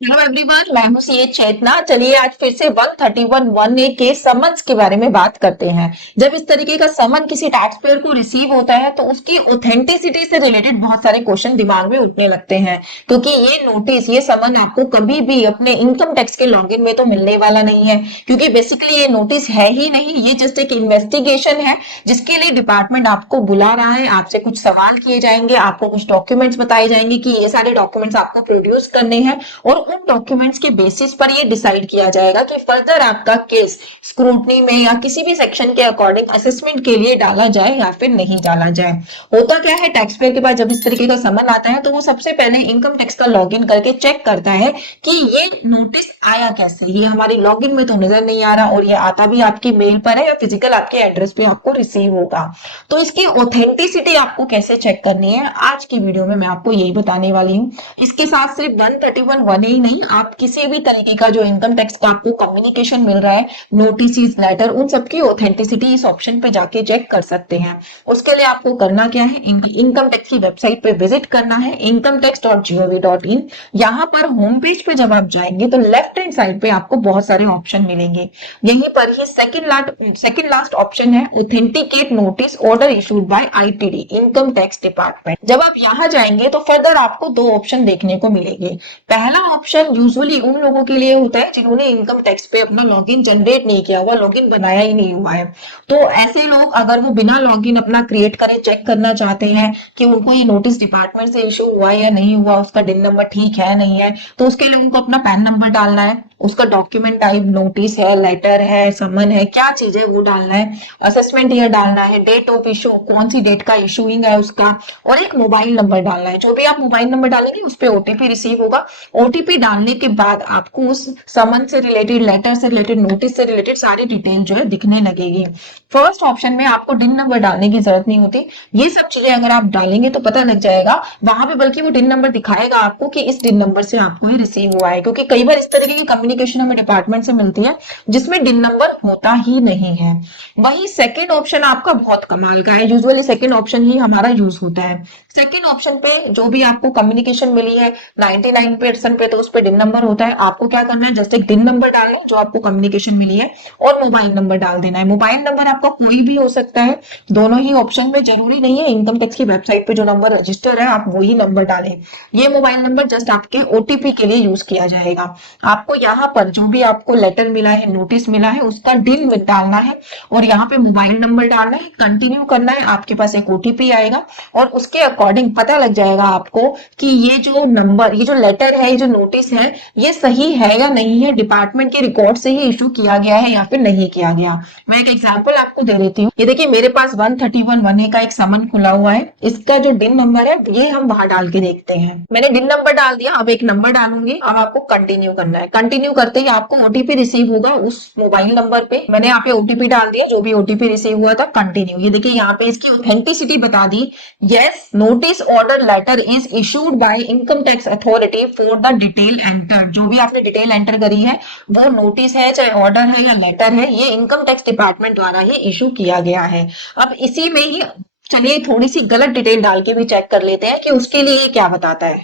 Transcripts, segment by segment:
Hello everyone, मैं हूं CA चेतना। चलिए आज फिर से 131(1)(a) के समन्स के बारे में बात करते हैं। जब इस तरीके का समन किसी टैक्स पेयर को रिसीव होता है तो उसकी ऑथेंटिसिटी से रिलेटेड बहुत सारे क्वेश्चन दिमाग में उठने लगते हैं, क्योंकि ये नोटिस, ये समन आपको कभी भी अपने इनकम टैक्स के लॉगिन में तो मिलने वाला नहीं है, क्योंकि बेसिकली ये नोटिस है ही नहीं। ये जस्ट एक इन्वेस्टिगेशन है जिसके लिए डिपार्टमेंट आपको बुला रहा है। आपसे कुछ सवाल किए जाएंगे, आपको कुछ डॉक्यूमेंट्स बताए जाएंगे कि ये सारे डॉक्यूमेंट्स आपको प्रोड्यूस करने हैं, और उन डॉक्यूमेंट्स के बेसिस पर ये डिसाइड किया जाएगा कि फर्दर आपका केस स्क्रूटनी में या किसी भी सेक्शन के अकॉर्डिंग असेसमेंट के लिए डाला जाए या फिर नहीं डाला जाए। होता क्या है, टैक्स पेयर के पास जब इस तरीके का समन आता है तो वो सबसे पहले इनकम टैक्स का लॉगिन करके चेक करता है कि ये नोटिस आया कैसे। ये हमारी लॉगिन में तो नजर नहीं आ रहा, और ये आता भी आपकी मेल पर है या फिजिकल आपके एड्रेस पे आपको रिसीव होगा। तो इसकी ऑथेंटिसिटी आपको कैसे चेक करनी है, आज की वीडियो में मैं आपको यही बताने वाली हूँ। इसके साथ सिर्फ 131(1)(a) ही नहीं, आप किसी भी तरीके का जो इनकम टैक्स का आपको कम्युनिकेशन मिल रहा है, नोटिस, लेटर, उन सबकी ऑथेंटिसिटी इस ऑप्शन पे जाके चेक कर सकते हैं। उसके लिए आपको करना क्या है, इनकम टैक्स की वेबसाइट पे विजिट करना है, incometax.gov.in। यहाँ पर होम पेज पे जब आप जाएंगे तो लेफ्ट हैंड साइड पे आपको बहुत सारे ऑप्शन मिलेंगे। यहीं पर ही सेकंड लास्ट ऑप्शन है authenticate notice order issued by ITD, income tax department. जब आप यहाँ जाएंगे तो फर्दर आपको दो ऑप्शन देखने को मिलेंगे। पहला ऑप्शन यूजुअली उन लोगों के लिए होता है जिन्होंने इनकम टैक्स पे अपना लॉगिन जनरेट नहीं किया हुआ, लॉगिन बनाया ही नहीं हुआ है। तो ऐसे लोग अगर वो बिना लॉगिन अपना क्रिएट करे चेक करना चाहते हैं कि उनको ये नोटिस डिपार्टमेंट से इशू हुआ है या नहीं हुआ, उसका डिन नंबर ठीक है नहीं है, तो उसके लिए उनको अपना पैन नंबर डालना है, उसका डॉक्यूमेंट टाइप नोटिस है, लेटर है, समन है, क्या चीज है वो डालना है, असेसमेंट ईयर डालना है, डेट ऑफ इशू, कौन सी डेट का इशूइंग है उसका, और एक मोबाइल नंबर डालना है। जो भी आप मोबाइल नंबर डालेंगे उस पर ओटीपी रिसीव होगा। ओटीपी डालने के बाद आपको उस समन से रिलेटेड, लेटर से रिलेटेड, नोटिस से रिलेटेड सारी डिटेल जो है दिखने लगेगी। फर्स्ट ऑप्शन में आपको डिन नंबर डालने की जरूरत नहीं होती। ये सब चीजें अगर आप डालेंगे तो पता लग जाएगा वहां पे, बल्कि वो डिन नंबर दिखाएगा आपको कि इस डिन नंबर से आपको ये रिसीव हुआ है, क्योंकि कई बार इस तरीके की कम्युनिकेशन हमें डिपार्टमेंट से मिलती है जिसमें डिन नंबर होता ही नहीं है। वही सेकेंड ऑप्शन आपका बहुत कमाल का है, यूजुअली सेकेंड ऑप्शन ही हमारा यूज होता है। सेकेंड ऑप्शन पे जो भी आपको कम्युनिकेशन मिली है 99% पे, तो उस पे डिन नंबर होता है। आपको क्या करना है, जस्ट एक डिन नंबर डालना है जो आपको कम्युनिकेशन मिली है, और मोबाइल नंबर डाल देना है। मोबाइल नंबर आपका कोई भी हो सकता है, दोनों ही ऑप्शन में, जरूरी नहीं है इनकम टैक्स की वेबसाइट पे जो नंबर रजिस्टर है आप वही नंबर डालें। ये मोबाइल नंबर जस्ट आपके ओटीपी के लिए यूज किया जाएगा। आपको यहाँ पर जो भी आपको लेटर मिला है, नोटिस मिला है, उसका डिन डालना है, और यहाँ पे मोबाइल नंबर डालना है, कंटिन्यू करना है। आपके पास एक ओटीपी आएगा और उसके अकॉर्डिंग पता लग जाएगा आपको कि ये जो नंबर, ये जो लेटर है, ये जो नोटिस है, ये सही है या नहीं है, डिपार्टमेंट के रिकॉर्ड से ही इशू किया गया है या फिर नहीं किया गया। मैं एक एग्जांपल आपको दे देती हूँ। ये देखिए मेरे पास 131(1)(a) का एक समन खुला हुआ है। इसका जो डिन नंबर है ये हम वहां डाल के देखते हैं। मैंने डिन नंबर डाल दिया, अब एक नंबर डालूंगी। अब आपको कंटिन्यू करना है। कंटिन्यू करते ही आपको ओटीपी रिसीव होगा उस मोबाइल नंबर पे। मैंने यहाँ पे ओटीपी डाल दिया, जो भी ओटीपी रिसीव हुआ था। कंटिन्यू, ये देखिए यहाँ पे इसकी ऑथेंटिसिटी बता दी। Yes, notice order letter is issued by income tax authority for the detail enter. जो भी आपने डिटेल एंटर करी है, वो नोटिस है, चाहे ऑर्डर है या लेटर है, ये इनकम टैक्स डिपार्टमेंट द्वारा ही इशू किया गया है। अब इसी में ही चलिए थोड़ी सी गलत डिटेल डाल के भी चेक कर लेते हैं कि उसके लिए क्या बताता है।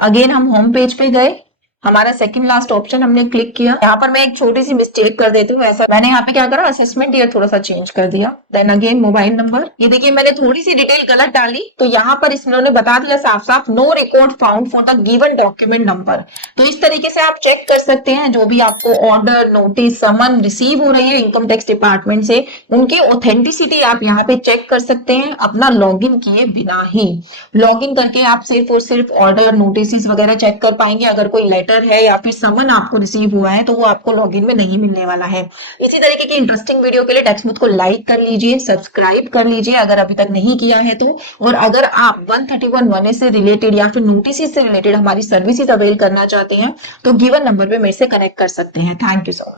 अगेन हम होम पेज पे गए, हमारा सेकंड लास्ट ऑप्शन हमने क्लिक किया। यहाँ पर मैं एक छोटी सी मिस्टेक कर देती हूँ, ऐसा मैंने यहाँ पे क्या करा, असेसमेंट ईयर थोड़ा सा चेंज कर दिया। देन अगेन मोबाइल नंबर, ये देखिए मैंने थोड़ी सी डिटेल गलत डाली, तो यहाँ पर इन्होंने बता दिया साफ साफ, no record found for the given document number. तो इस तरीके से आप चेक कर सकते हैं जो भी आपको ऑर्डर, नोटिस, समन रिसीव हो रही है इनकम टैक्स डिपार्टमेंट से, उनकी ऑथेंटिसिटी आप यहाँ पे चेक कर सकते हैं अपना लॉगिन किए बिना ही। लॉगिन करके आप सिर्फ और सिर्फ ऑर्डर, नोटिस वगैरह चेक कर पाएंगे। अगर कोई लेटर है या फिर समन आपको रिसीव हुआ है तो वो आपको लॉगिन में नहीं मिलने वाला है। इसी तरीके की इंटरेस्टिंग वीडियो के लिए टेक्सटबुक को लाइक कर लीजिए, सब्सक्राइब कर लीजिए अगर अभी तक नहीं किया है तो। और अगर आप 131(1)(a) से रिलेटेड या फिर नोटिस से रिलेटेड हमारी सर्विसेज अवेल करना चाहते हैं तो गिवन नंबर पे मेरे से कनेक्ट कर सकते हैं। Thank you so much.